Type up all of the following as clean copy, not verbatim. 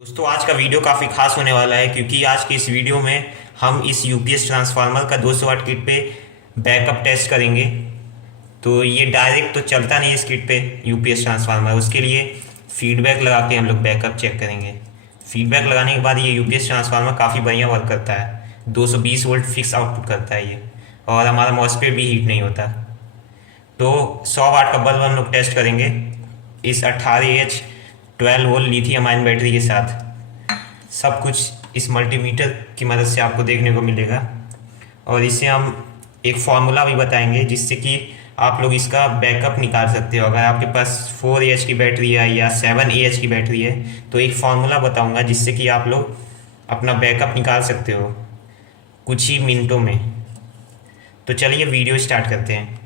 दोस्तों आज का वीडियो काफ़ी खास होने वाला है क्योंकि आज के इस वीडियो में हम इस यूपीएस ट्रांसफार्मर का 200 वाट किट पे बैकअप टेस्ट करेंगे। तो ये डायरेक्ट तो चलता नहीं इस किट पे यूपीएस ट्रांसफार्मर, उसके लिए फीडबैक लगा के हम लोग बैकअप चेक करेंगे। फीडबैक लगाने के बाद ये यूपीएस ट्रांसफार्मर काफ़ी बढ़िया वर्क करता है। 220 वोल्ट फिक्स आउटपुट करता है ये, और हमारा मॉसफेट भी हीट नहीं होता। तो 100 वाट का बल्ब हम लोग टेस्ट करेंगे इस 18H 12 volt lithium ion battery के साथ। सब कुछ इस मल्टीमीटर की मदद से आपको देखने को मिलेगा, और इससे हम एक फार्मूला भी बताएंगे जिससे कि आप लोग इसका बैकअप निकाल सकते हो। अगर आपके पास 4AH की बैटरी है या 7AH की बैटरी है तो एक फार्मूला बताऊंगा जिससे कि आप लोग अपना बैकअप निकाल सकते हो कुछ ही मिनटों में। तो चलिए वीडियो स्टार्ट करते हैं।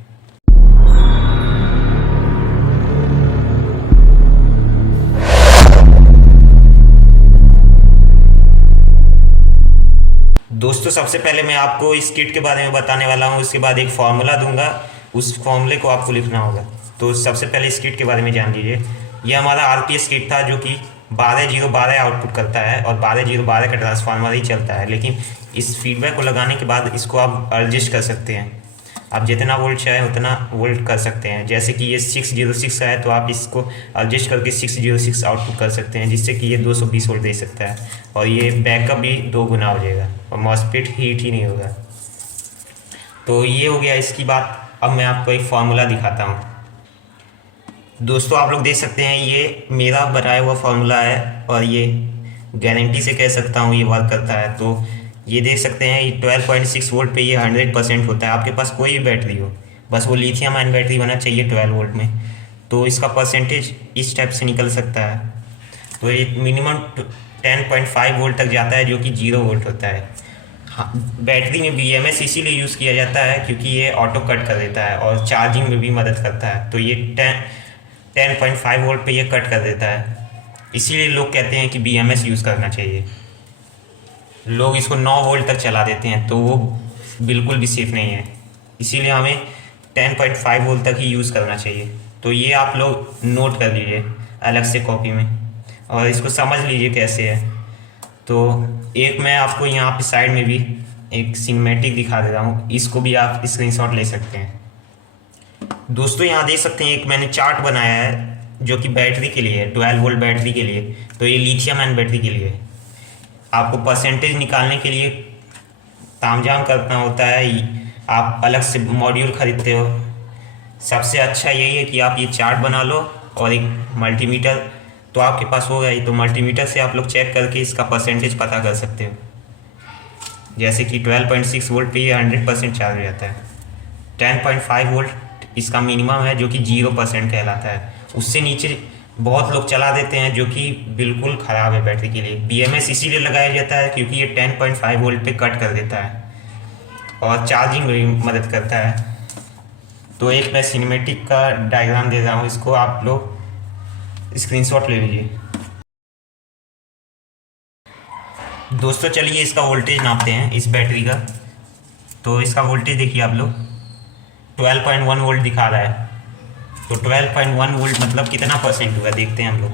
दोस्तों सबसे पहले मैं आपको इस किट के बारे में बताने वाला हूँ, उसके बाद एक फार्मूला दूंगा, उस फॉर्मूले को आपको लिखना होगा। तो सबसे पहले इस किट के बारे में जान लीजिए। ये हमारा आरपीएस किट था जो कि 12012 आउटपुट करता है और 12012 का ट्रांसफार्मर ही चलता है, लेकिन इस फीडबैक को लगाने के बाद इसको आप एडजस्ट कर सकते हैं। आप जितना वोल्ट चाहे उतना वोल्ट कर सकते हैं। जैसे कि ये 606 है तो आप इसको एडजस्ट करके 606 आउटपुट कर सकते हैं, जिससे कि ये 220 वोल्ट दे सकता है, और ये बैकअप भी 2 गुना हो जाएगा और मॉसफेट हीट ही नहीं होगा। तो ये हो गया इसकी बात। अब मैं आपको एक फार्मूला दिखाता हूँ। दोस्तों आप लोग देख सकते हैं ये मेरा बनाया हुआ फार्मूला है, और ये गारंटी से कह सकता हूँ ये वर्क करता है। तो ये देख सकते हैं ये 12.6 वोल्ट पे ये 100% होता है। आपके पास कोई भी बैटरी हो, बस वो लिथियम आयन बैटरी होना चाहिए 12 वोल्ट में, तो इसका परसेंटेज इस टाइप से निकल सकता है। तो ये मिनिमम 10.5 वोल्ट तक जाता है जो कि 0 वोल्ट होता है। हाँ, बैटरी में BMS इसीलिए यूज़ किया जाता है क्योंकि ये ऑटो कट कर देता है और चार्जिंग में भी मदद करता है। तो ये 10.5 वोल्ट पे ये कट कर देता है, इसीलिए लोग कहते हैं कि BMS यूज़ करना चाहिए। लोग इसको 9 वोल्ट तक चला देते हैं, तो वो बिल्कुल भी सेफ़ नहीं है, इसीलिए हमें 10.5 वोल्ट तक ही यूज़ करना चाहिए। तो ये आप लोग नोट कर लीजिए अलग से कॉपी में, और इसको समझ लीजिए कैसे है। तो एक मैं आपको यहाँ पे साइड में भी एक सिनेमैटिक दिखा दे रहा हूँ, इसको भी आप स्क्रीनशॉट ले सकते हैं। दोस्तों यहाँ देख सकते हैं एक मैंने चार्ट बनाया है जो कि बैटरी के लिए है, 12 वोल्ट बैटरी के लिए। तो ये लिथियम आयन बैटरी के लिए है। आपको परसेंटेज निकालने के लिए तामझाम करना होता है, आप अलग से मॉड्यूल खरीदते हो। सबसे अच्छा यही है कि आप ये चार्ट बना लो और एक मल्टीमीटर तो आपके पास होगा ही, तो मल्टीमीटर से आप लोग चेक करके इसका परसेंटेज पता कर सकते हो। जैसे कि 12.6 वोल्ट पे ये 100% चार्ज हो जाता है। 10.5 वोल्ट इसका मिनिमम है जो कि 0% कहलाता है। उससे नीचे बहुत लोग चला देते हैं जो कि बिल्कुल ख़राब है बैटरी के लिए। BMS इसीलिए लगाया जाता है क्योंकि ये 10.5 वोल्ट पे कट कर देता है और चार्जिंग में भी मदद करता है। तो एक मैं सिनेमैटिक का डायग्राम दे रहा हूँ, इसको आप लोग स्क्रीनशॉट ले लीजिए। दोस्तों चलिए इसका वोल्टेज नापते हैं इस बैटरी का। तो इसका वोल्टेज देखिए आप लोग 12.1 वोल्ट दिखा रहा है। तो 12.1 वोल्ट मतलब कितना परसेंट हुआ देखते हैं हम लोग।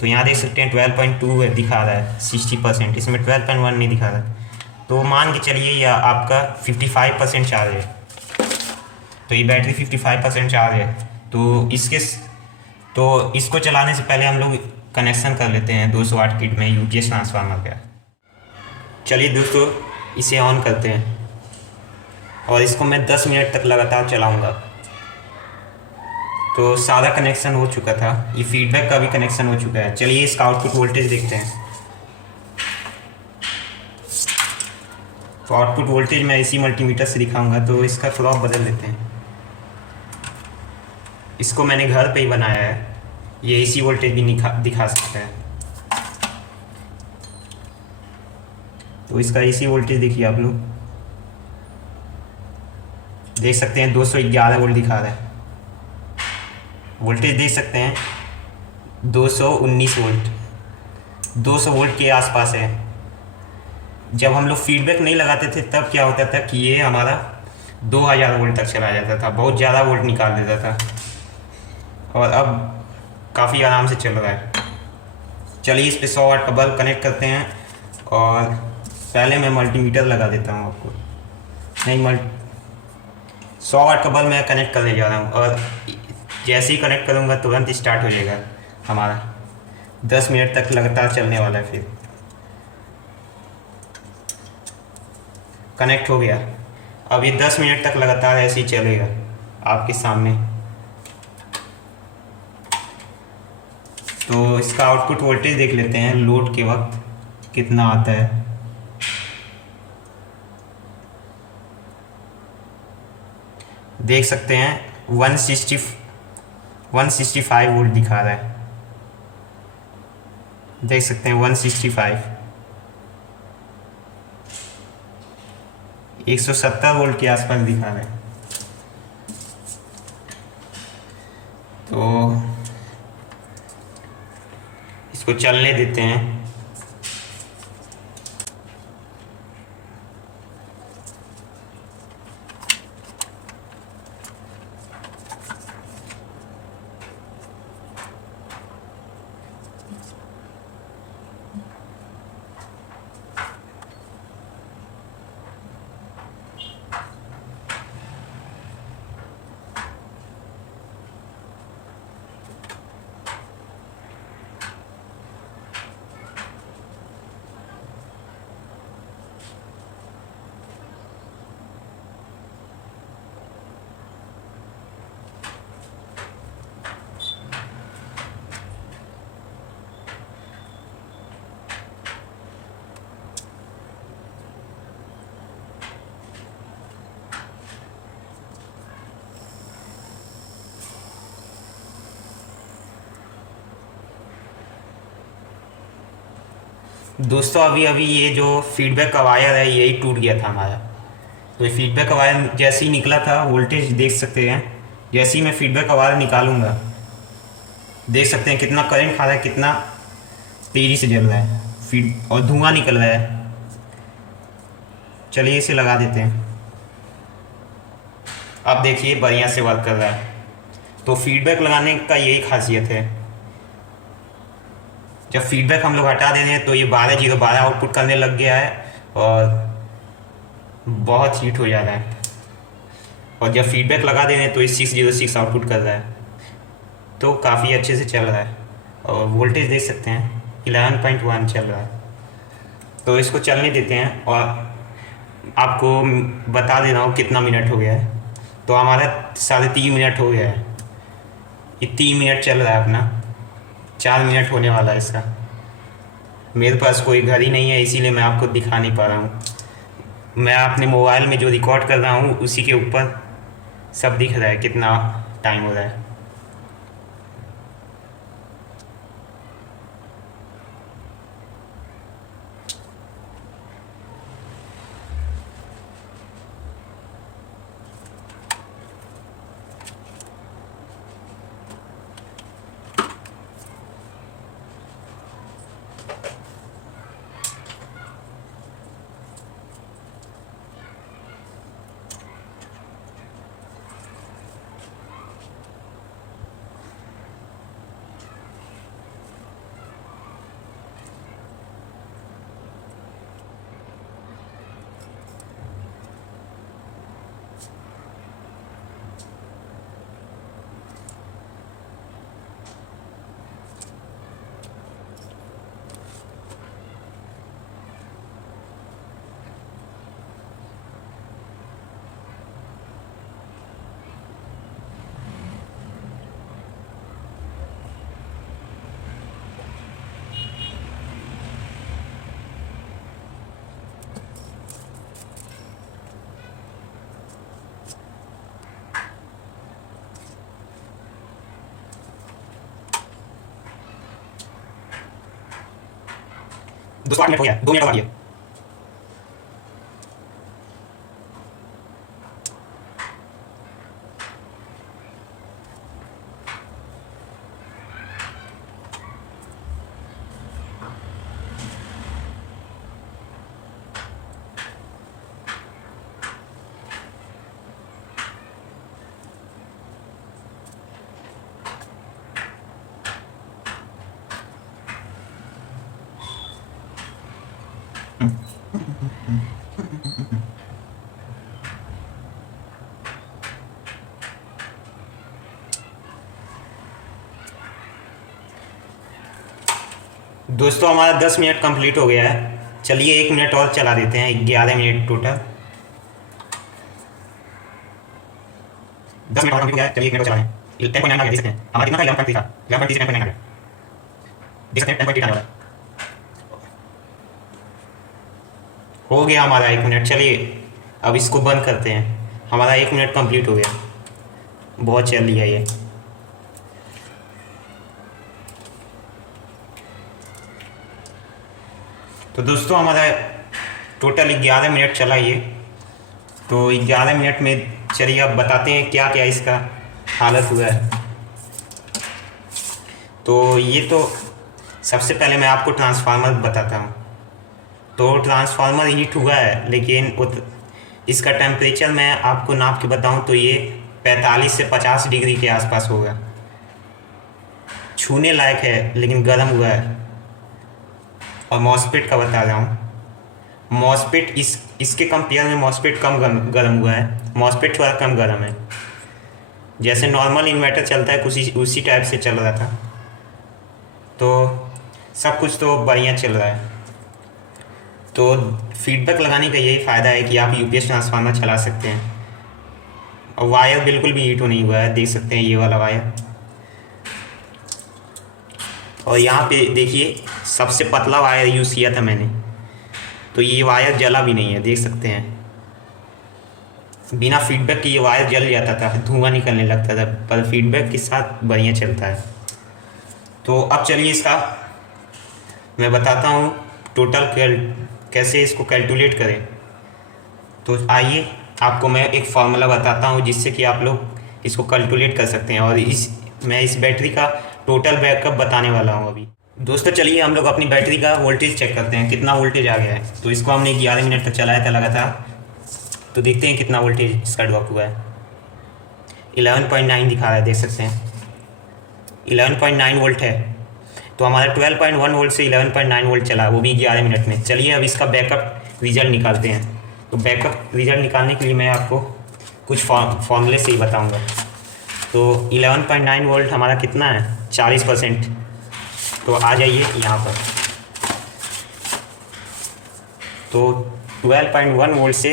तो यहाँ देख सकते हैं 12.2 दिखा रहा है 60%, इसमें 12.1 नहीं दिखा रहा। तो मान के चलिए यह आपका 55% चार्ज है। तो ये बैटरी 55% चार्ज है। तो इसको चलाने से पहले हम लोग कनेक्शन कर लेते हैं 200 वाट किट में यूपीएस ट्रांसफार्मर का। चलिए दोस्तों इसे ऑन करते हैं, और इसको मैं 10 मिनट तक लगातार चलाऊँगा। तो सारा कनेक्शन हो चुका था, ये फीडबैक का भी कनेक्शन हो चुका है। चलिए इसका आउटपुट वोल्टेज देखते हैं। तो आउटपुट वोल्टेज मैं इसी मल्टीमीटर से दिखाऊंगा, तो इसका फ्लॉप बदल देते हैं। इसको मैंने घर पे ही बनाया है, ये इसी वोल्टेज भी दिखा सकता है। तो इसका इसी वोल्टेज देखिए आप लोग देख सकते हैं 211 वोल्ट दिखा रहा है। वोल्टेज देख सकते हैं 219 वोल्ट, 200 वोल्ट के आसपास है। जब हम लोग फीडबैक नहीं लगाते थे तब क्या होता था कि ये हमारा 2000 वोल्ट तक चला जाता था, बहुत ज़्यादा वोल्ट निकाल देता था, और अब काफ़ी आराम से चल रहा है। चलिए इस पे 100 वाट का बल्ब कनेक्ट करते हैं। और पहले मैं मल्टीमीटर लगा देता हूँ आपको। नहीं, 100 वाट का बल्ब मैं कनेक्ट करने जा रहा हूँ, और जैसे ही कनेक्ट करूँगा तुरंत स्टार्ट हो जाएगा हमारा। 10 मिनट तक लगातार चलने वाला है। फिर कनेक्ट हो गया। अब ये 10 मिनट तक लगातार ऐसे ही चलेगा आपके सामने। तो इसका आउटपुट वोल्टेज देख लेते हैं लोड के वक्त कितना आता है। देख सकते हैं 165 वोल्ट दिखा रहा है। देख सकते हैं 165, 170 वोल्ट के आसपास दिखा रहा है। तो इसको चलने देते हैं। दोस्तों अभी अभी ये जो फीडबैक का वायर है यही टूट गया था हमारा। तो ये फीडबैक का वायर जैसे ही निकला था, वोल्टेज देख सकते हैं। जैसे ही मैं फीडबैक का वायर निकालूंगा, देख सकते हैं कितना करंट खा रहा है, कितना तेज़ी से जल रहा है फीड, और धुआं निकल रहा है। चलिए इसे लगा देते हैं। अब देखिए बढ़िया से वर्क कर रहा है। तो फीडबैक लगाने का यही खासियत है। जब फीडबैक हम लोग हटा देते हैं तो ये 12 आउटपुट करने लग गया है, और बहुत हीट हो जा रहा है। और जब फीडबैक लगा देते हैं तो ये 606 आउटपुट कर रहा है। तो काफ़ी अच्छे से चल रहा है। और वोल्टेज देख सकते हैं 11.1 चल रहा है। तो इसको चलने देते हैं, और आपको बता दे रहा हूँ कितना मिनट हो गया है। तो हमारा 3.5 मिनट हो गया है। ये 3 मिनट चल रहा है अपना, 4 मिनट होने वाला है इसका। मेरे पास कोई घड़ी नहीं है, इसीलिए मैं आपको दिखा नहीं पा रहा हूँ। मैं अपने मोबाइल में जो रिकॉर्ड कर रहा हूँ उसी के ऊपर सब दिख रहा है कितना टाइम हो रहा है। दोस्तों 8 मिनट हो गया, 2 मिनट और बाकी है। दोस्तों हमारा 10 मिनट कंप्लीट हो गया है। चलिए 1 मिनट और चला देते हैं, 11 मिनट टोटल। 10 मिनट और कंप्लीट हो गया है, चलिए 1 मिनट और चलाएं। 10.9 आ गया, देख सकते हैं हमारा कितना था, 11.3 था, 11.3 से 10.9 आ गया, देख सकते हैं 10.8 आने वाला है। हो गया हमारा 1 मिनट। चलिए अब इसको बंद करते हैं। हमारा 1 मिनट कंप्लीट हो गया, बहुत चल लिया ये। तो दोस्तों हमारा टोटल 11 मिनट चला ये। तो 11 मिनट में चलिए अब बताते हैं क्या क्या इसका हालत हुआ है। तो ये तो सबसे पहले मैं आपको ट्रांसफार्मर बताता हूँ। तो ट्रांसफार्मर हीट हुआ है, लेकिन इसका टेम्परेचर मैं आपको नाप के बताऊँ तो ये 45 से 50 डिग्री के आसपास होगा। छूने लायक है लेकिन गर्म हुआ है। और मॉसफेट का बता रहा हूँ, मॉसफेट इसके कंपेयर में मॉसफेट कम गर्म हुआ है। मॉसफेट थोड़ा कम गर्म है, जैसे नॉर्मल इन्वर्टर चलता है उसी टाइप से चल रहा था। तो सब कुछ तो बढ़िया चल रहा है। तो फीडबैक लगाने का यही फ़ायदा है कि आप यूपीएस ट्रांसफार्मर चला सकते हैं। और वायर बिल्कुल भी हीट नहीं हुआ है, देख सकते हैं ये वाला वायर। और यहाँ पे देखिए सबसे पतला वायर यूज़ किया था मैंने, तो ये वायर जला भी नहीं है, देख सकते हैं। बिना फीडबैक के ये वायर जल जाता था, धुआं निकलने लगता था, पर फीडबैक के साथ बढ़िया चलता है। तो अब चलिए इसका मैं बताता हूँ टोटल कैसे इसको कैलकुलेट करें। तो आइए आपको मैं एक फार्मूला बताता हूँ जिससे कि आप लोग इसको कैलकुलेट कर सकते हैं। और मैं इस बैटरी का टोटल बैकअप बताने वाला हूँ अभी। दोस्तों चलिए हम लोग अपनी बैटरी का वोल्टेज चेक करते हैं, कितना वोल्टेज आ गया है। तो इसको हमने 11 मिनट तक चलाया था लगातार, तो देखते हैं कितना वोल्टेज इसका ड्रॉप हुआ है। 11.9 दिखा रहा है, देख सकते हैं 11.9 वोल्ट है। तो हमारा 12.1 वोल्ट से 11.9 वोल्ट चला, वो भी 11 मिनट में। चलिए अब इसका बैकअप रिजल्ट निकालते हैं। तो बैकअप रिजल्ट निकालने के लिए मैं आपको कुछ फॉर्मूले से ही बताऊँगा। तो 11.9 वोल्ट हमारा कितना है, 40%। तो आ जाइए यहाँ पर। तो 12.1 वोल्ट से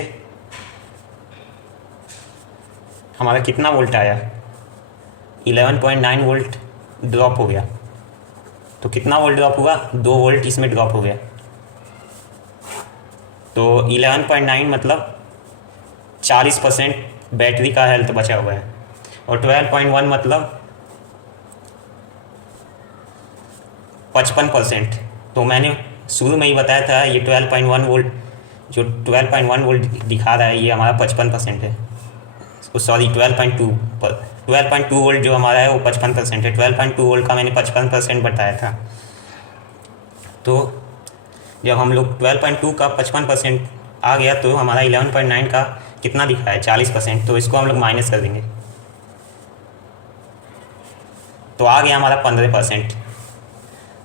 हमारा कितना वोल्ट आया, 11.9 वोल्ट ड्रॉप हो गया। तो कितना वोल्ट ड्रॉप हुआ, 2 वोल्ट इसमें ड्रॉप हो गया। तो 11.9 मतलब 40% बैटरी का हेल्थ बचा हुआ है। और 12.1 मतलब 55%। तो मैंने शुरू में ही बताया था ये 12.1 वोल्ट, जो 12.1 वोल्ट दिखा रहा है ये हमारा 55% है। सॉरी 12.2 वोल्ट जो हमारा है वो 55% है। 12.2 वोल्ट का मैंने 55% बताया था। तो जब हम लोग 12.2 का 55% आ गया तो हमारा 11.9 का कितना दिखा है, 40%। तो इसको हम लोग माइनस कर देंगे, तो आ गया हमारा 15%।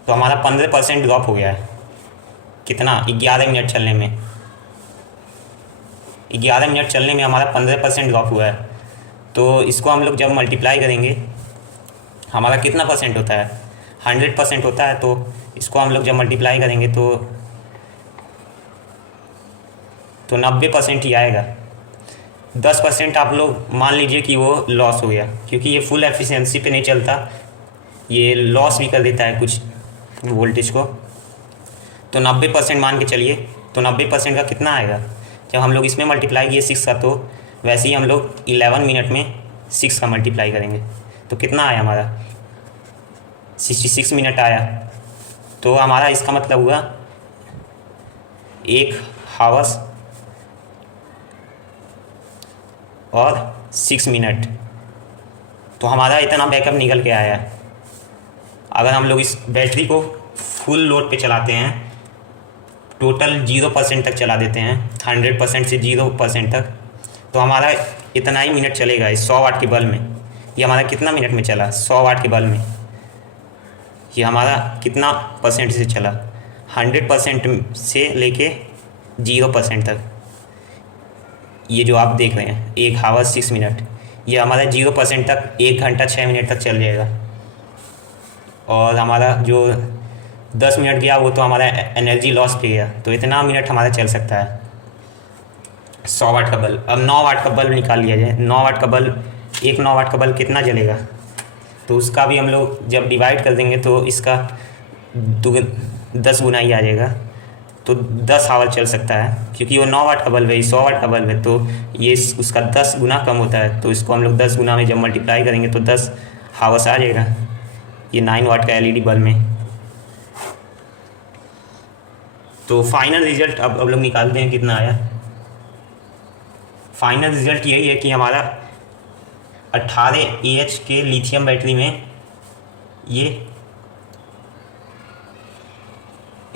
तो हमारा 15% ड्रॉप हो गया है। कितना, 11 मिनट चलने में। 11 मिनट चलने में हमारा 15% ड्रॉप हुआ है। तो इसको हम लोग जब मल्टीप्लाई करेंगे हमारा कितना परसेंट होता है, 100% होता है। तो इसको हम लोग जब मल्टीप्लाई करेंगे तो 90% ही आएगा। 10% आप लोग मान लीजिए कि वो लॉस हो गया, क्योंकि ये फुल एफिशिएंसी पे नहीं चलता, ये लॉस भी कर देता है कुछ वोल्टेज को। तो 90% मान के चलिए। तो 90% का कितना आएगा, जब हम लोग इसमें मल्टीप्लाई किए 6 का, तो वैसे ही हम लोग 11 मिनट में 6 का मल्टीप्लाई करेंगे तो कितना आया हमारा, 66 मिनट आया। तो हमारा इसका मतलब हुआ 1 हावर्स और 6 मिनट। तो हमारा इतना बैकअप निकल के आया। अगर हम लोग इस बैटरी को फुल लोड पे चलाते हैं, टोटल 0% तक चला देते हैं, 100% से 0% तक, तो हमारा इतना ही मिनट चलेगा इस 100 वाट के बल्ब में। ये हमारा कितना मिनट में चला, 100 वाट के बल्ब में ये हमारा कितना परसेंट से चला, 100% से लेके 0% तक। ये जो आप देख रहे हैं 1 हावर 6 मिनट, ये हमारा 0% तक 1 घंटा 6 मिनट तक चल जाएगा। और हमारा जो 10 मिनट गया वो तो हमारा एनर्जी लॉस पे गया, तो इतना मिनट हमारा चल सकता है 100 वाट का बल्ब। अब 9 वाट का बल्ब निकाल लिया जाए। 9 वाट का बल्ब, एक 9 वाट का बल्ब कितना जलेगा, तो उसका भी हम लोग जब डिवाइड कर देंगे तो इसका 10 गुना ही आ जाएगा, तो 10 आवर चल सकता है, क्योंकि वो 9 वाट का बल्ब है, 100 वाट का बल्ब है, तो ये उसका 10 गुना कम होता है। तो इसको हम लोग 10 गुना में जब मल्टीप्लाई करेंगे तो 10 हावर्स आ जाएगा ये 9 वाट का एलईडी बल्ब में। तो फाइनल रिजल्ट अब लोग निकालते हैं कितना आया। फाइनल रिजल्ट यही है कि हमारा 18 AH के लिथियम बैटरी में ये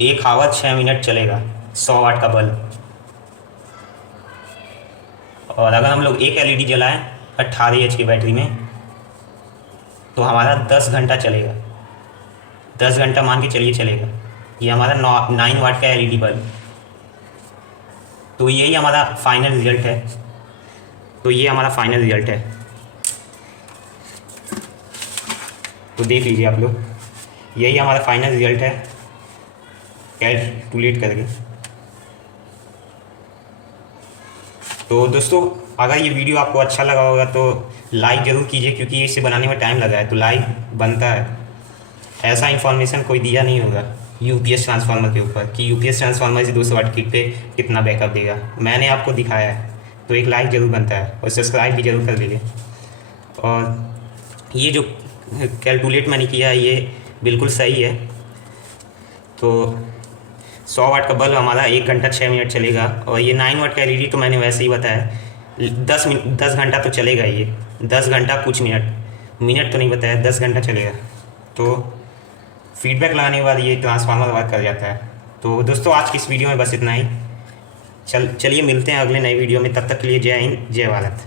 1 आवर 6 मिनट चलेगा 100 वाट का बल्ब। और अगर हम लोग एक एलईडी जलाएं 18 AH की बैटरी में तो हमारा 10 घंटा चलेगा, 10 घंटा मान के चलिए चलेगा। ये हमारा 9 वाट का एलईडी बल्ब। तो यही हमारा फाइनल रिजल्ट है। तो ये हमारा फाइनल रिजल्ट है, तो देख लीजिए आप लोग, यही हमारा फाइनल रिजल्ट है कैलकुलेट करके। तो दोस्तों अगर ये वीडियो आपको अच्छा लगा होगा तो लाइक ज़रूर कीजिए, क्योंकि इसे बनाने में टाइम लगा है, तो लाइक बनता है। ऐसा इन्फॉर्मेशन कोई दिया नहीं होगा यूपीएस ट्रांसफार्मर के ऊपर कि यूपीएस ट्रांसफार्मर से 200 वाट किट पे कितना बैकअप देगा, मैंने आपको दिखाया है। तो एक लाइक ज़रूर बनता है और सब्सक्राइब भी ज़रूर कर दीजिए। और ये जो कैलकुलेट मैंने किया है ये बिल्कुल सही है। तो 100 वाट का बल्ब हमारा 1 घंटा 6 मिनट चलेगा, और ये 9 वाट का एलईडी तो मैंने वैसे ही बताया 10 घंटा तो चलेगा। ये 10 घंटा कुछ मिनट तो नहीं बताया, 10 घंटा चलेगा। तो फीडबैक लगाने के बाद ये ट्रांसफार्मर वर्क कर जाता है। तो दोस्तों आज की इस वीडियो में बस इतना ही। चलिए मिलते हैं अगले नए वीडियो में, तब तक के लिए जय हिंद जय भारत।